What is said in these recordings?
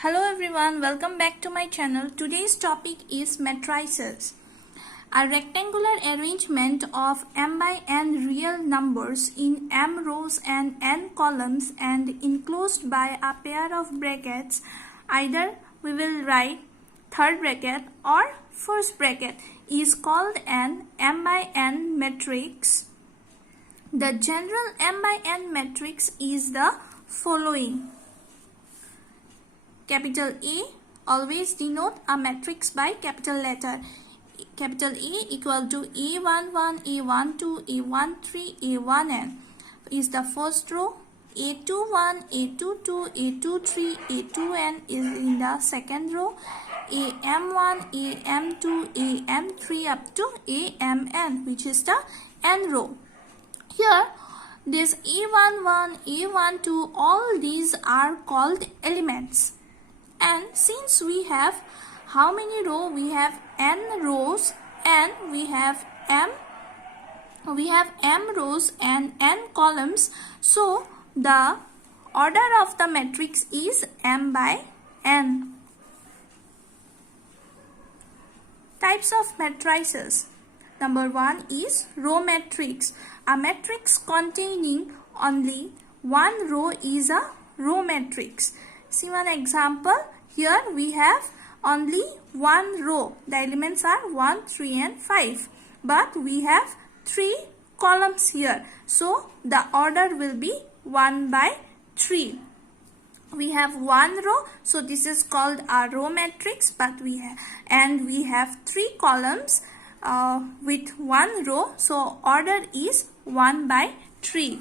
Hello everyone, welcome back to my channel. Today's topic is matrices. A rectangular arrangement of m by n real numbers in m rows and n columns and enclosed by a pair of brackets. Either we will write third bracket or first bracket is called an m by n matrix. The general m by n matrix is the following. Capital A always denote a matrix by capital letter. Capital A equal to A11, A12, A13, A1n is the first row. A21, A22, A23, A2n is in the second row. AM1, AM2, AM3 up to AMN, which is the n row. Here this A11, A12, all these are called elements. And since we have how many rows? We have n rows and we have m rows and n columns. So the order of the matrix is m by n. Types of matrices. Number 1 is row matrix. A matrix containing only one row is a row matrix. See one example. Here we have only one row. The elements are 1, 3 and 5. But we have 3 columns here. So the order will be 1 by 3. We have one row. So this is called a row matrix. But we have 3 columns with one row. So order is 1 by 3.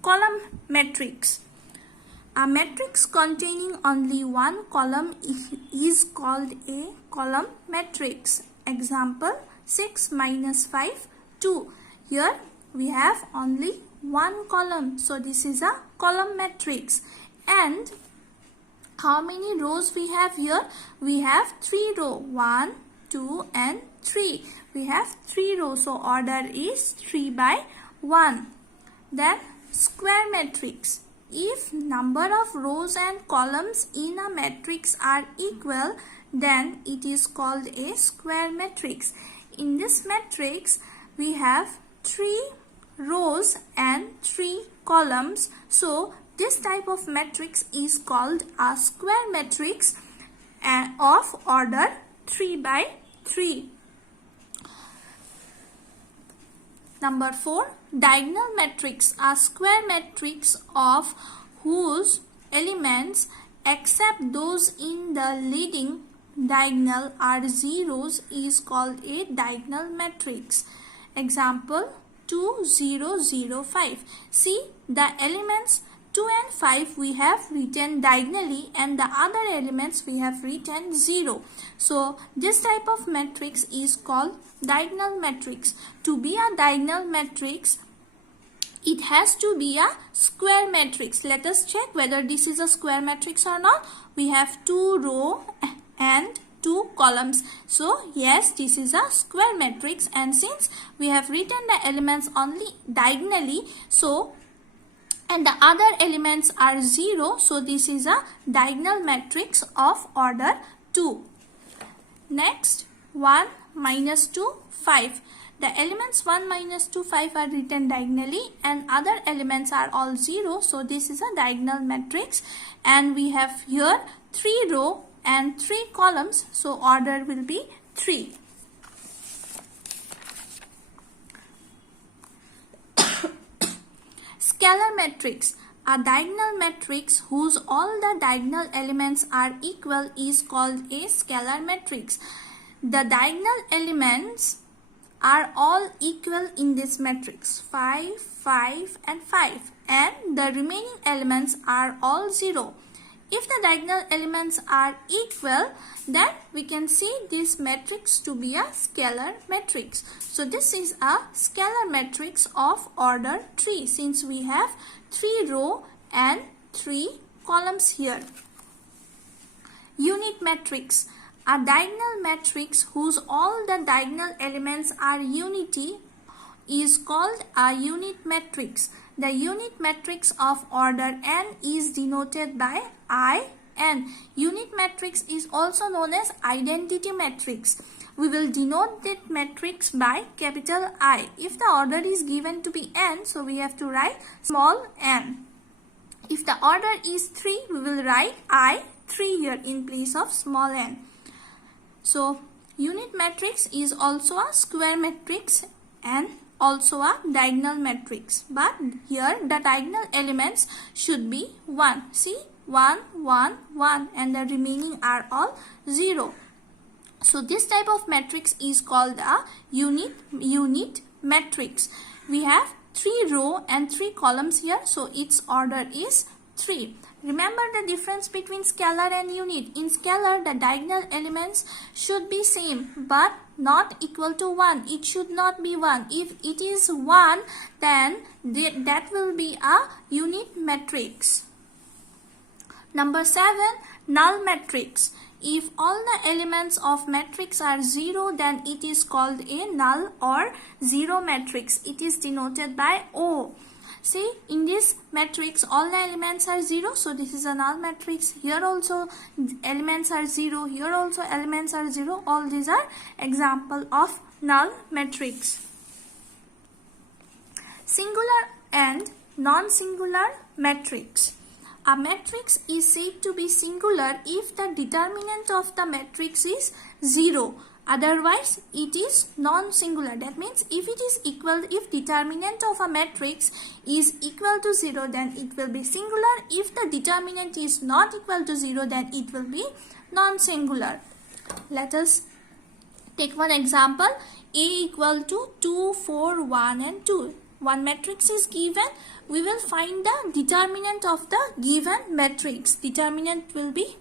Column matrix. A matrix containing only one column is called a column matrix. Example 6 minus 5, 2. Here we have only one column. So this is a column matrix. And how many rows we have here? We have 3 rows. 1, 2 and 3. We have 3 rows. So order is 3 by 1. Then square matrix. If number of rows and columns in a matrix are equal, then it is called a square matrix. In this matrix, we have 3 rows and 3 columns. So this type of matrix is called a square matrix of order 3 by 3. Number 4, diagonal matrix. A square matrix of whose elements except those in the leading diagonal are zeros is called a diagonal matrix. Example 2, 0, 0, 5. See, the elements 2 and 5 we have written diagonally and the other elements we have written 0. So this type of matrix is called diagonal matrix. To be a diagonal matrix, it has to be a square matrix. Let us check whether this is a square matrix or not. We have 2 rows and 2 columns. So yes, this is a square matrix, and since we have written the elements only diagonally, so and the other elements are 0, so this is a diagonal matrix of order 2. Next, 1 minus 2, 5. The elements 1 minus 2, 5 are written diagonally and other elements are all 0, so this is a diagonal matrix. And we have here 3 rows and 3 columns, so order will be 3. Scalar matrix. A diagonal matrix whose all the diagonal elements are equal is called a scalar matrix. The diagonal elements are all equal in this matrix, 5, 5 and 5, and the remaining elements are all 0. If the diagonal elements are equal, then we can see this matrix to be a scalar matrix. So this is a scalar matrix of order 3 since we have 3 rows and 3 columns here. Unit matrix. A diagonal matrix whose all the diagonal elements are unity is called a unit matrix. The unit matrix of order n is denoted by IN. Unit matrix is also known as identity matrix. We will denote that matrix by capital I. If the order is given to be n, so we have to write small n. If the order is 3, we will write I3 here in place of small n. So, unit matrix is also a square matrix and also a diagonal matrix. But here the diagonal elements should be 1. See, 1, 1, 1 and the remaining are all 0. So, this type of matrix is called a unit matrix. We have 3 row and 3 columns here, so its order is 3. Remember the difference between scalar and unit. In scalar, the diagonal elements should be same but not equal to 1. It should not be 1. If it is 1, then that will be a unit matrix. Number 7, null matrix. If all the elements of matrix are 0, then it is called a null or 0 matrix. It is denoted by O. See, in this matrix, all the elements are 0. So, this is a null matrix. Here also elements are 0. Here also elements are 0. All these are example of null matrix. Singular and non-singular matrix. A matrix is said to be singular if the determinant of the matrix is 0. Otherwise, it is non-singular. That means if it is equal, if determinant of a matrix is equal to 0, then it will be singular. If the determinant is not equal to 0, then it will be non-singular. Let us take one example. A equal to 2, 4, 1 and 2. One matrix is given. We will find the determinant of the given matrix. Determinant will be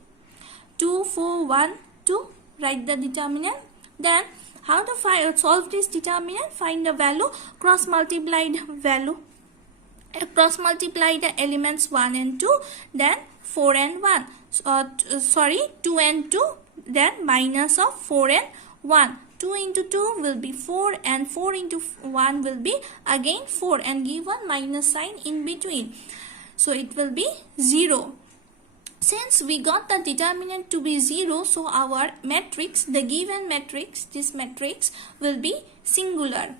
2, 4, 1, 2. Write the determinant. Then how to solve this determinant? Find the value, cross multiply the value. Cross multiply the elements 1 and 2, then 4 and 1. 2 and 2, then minus of 4 and 1. 2 into 2 will be 4 and 4 into 1 will be again 4 and give one minus sign in between. So it will be 0. Since we got the determinant to be 0, so our matrix, the given matrix, this matrix will be singular.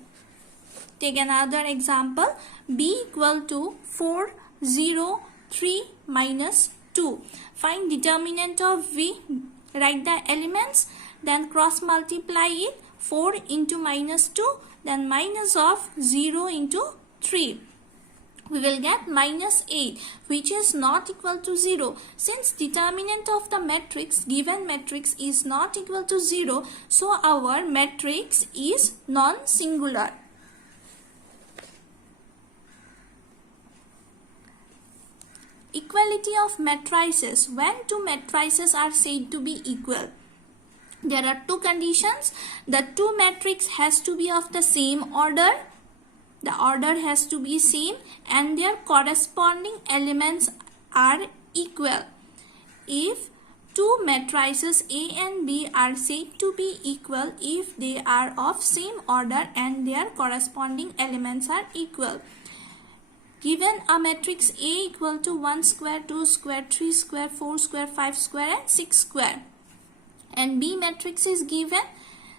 Take another example. B equal to 4, 0, 3 minus 2. Find determinant of V. Write the elements. Then cross multiply it. 4 into minus 2. Then minus of 0 into 3. We will get minus 8, which is not equal to 0. Since determinant of the matrix, given matrix is not equal to 0, so our matrix is non-singular. Equality of matrices. When two matrices are said to be equal, there are two conditions. The two matrix has to be of the same order. The order has to be same and their corresponding elements are equal. If two matrices A and B are said to be equal if they are of same order and their corresponding elements are equal. Given a matrix A equal to 1 square, 2 square, 3 square, 4 square, 5 square and 6 square, and B matrix is given.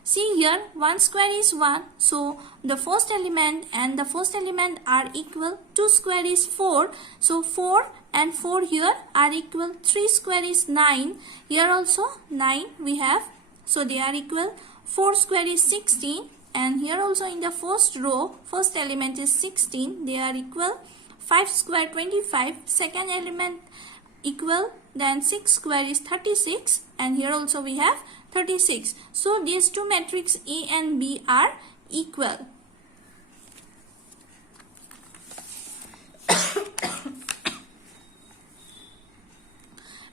See here, 1 square is 1, so the first element and the first element are equal. 2 square is 4, so 4 and 4 here are equal. 3 square is 9, here also 9 we have, so they are equal. 4 square is 16 and here also in the first row, first element is 16, they are equal. 5 square 25, second element equal, then 6 square is 36 and here also we have 36. So these two matrices A and B are equal.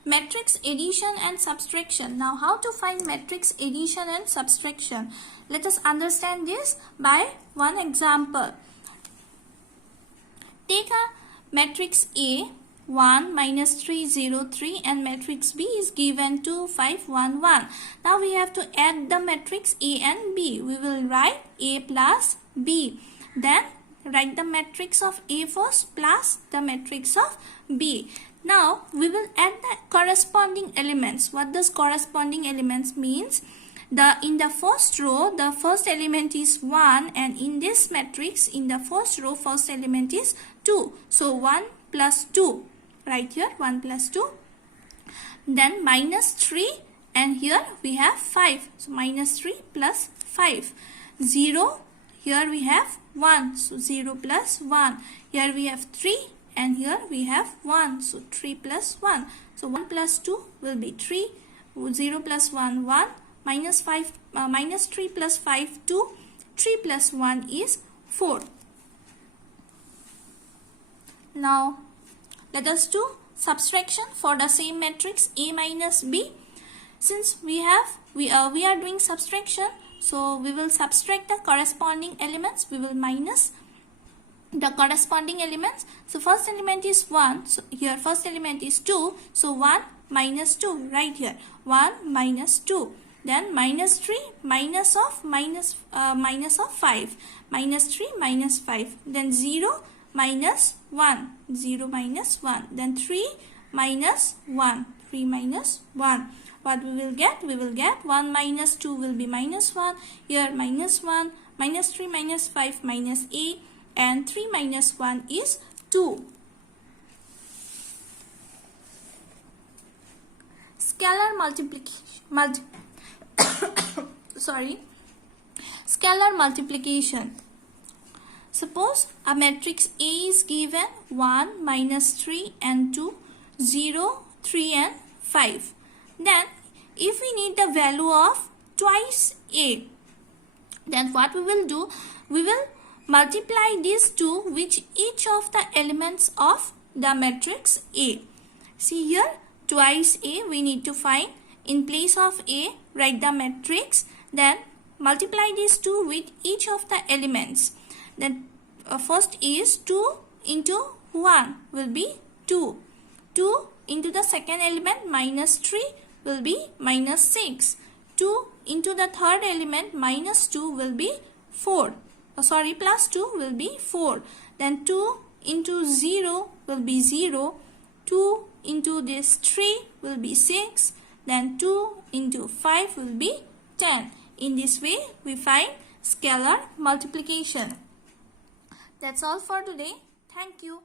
Matrix addition and subtraction. Now how to find matrix addition and subtraction? Let us understand this by one example. Take a matrix A 1 minus 3 0 3 and matrix B is given 2 5 1 1. Now we have to add the matrix A and B. We will write A plus B. Then write the matrix of A first plus the matrix of B. Now we will add the corresponding elements. What does corresponding elements means? In the first row, the first element is 1, and in this matrix, in the first row, first element is 2. So 1 plus 2, right here 1 plus 2. Then minus 3, and here we have 5. So minus 3 plus 5. 0, here we have 1. So 0 plus 1. Here we have 3, and here we have 1. So 3 plus 1. So 1 plus 2 will be 3. 0 plus 1, 1. Minus 3 plus 5, 2. 3 plus 1 is 4. Now let us do subtraction for the same matrix A minus B. Since we are doing subtraction, so we will subtract the corresponding elements. We will minus the corresponding elements. So first element is 1. So here first element is 2. So 1 minus 2, right here 1 minus 2. Then minus 3 minus of 5. Minus 3 minus 5. Then 0 minus 1. 0 minus 1. Then 3 minus 1. 3 minus 1. What we will get? We will get 1 minus 2 will be minus 1. Here minus 1. Minus 3 minus 5 minus 8. And 3 minus 1 is 2. Scalar multiplication. Scalar multiplication. Suppose a matrix A is given 1, minus 3 and 2, 0, 3 and 5. Then if we need the value of twice A, then what we will do? We will multiply these two with each of the elements of the matrix A. See here, twice A we need to find. In place of A, write the matrix, then multiply these two with each of the elements. Then first is 2 into 1 will be 2. 2 into the second element minus 3 will be minus 6. 2 into the third element minus 2 will be 4. Plus 2 will be 4. Then 2 into 0 will be 0. 2 into this 3 will be 6. Then 2 into 5 will be 10. In this way, we find scalar multiplication. That's all for today. Thank you.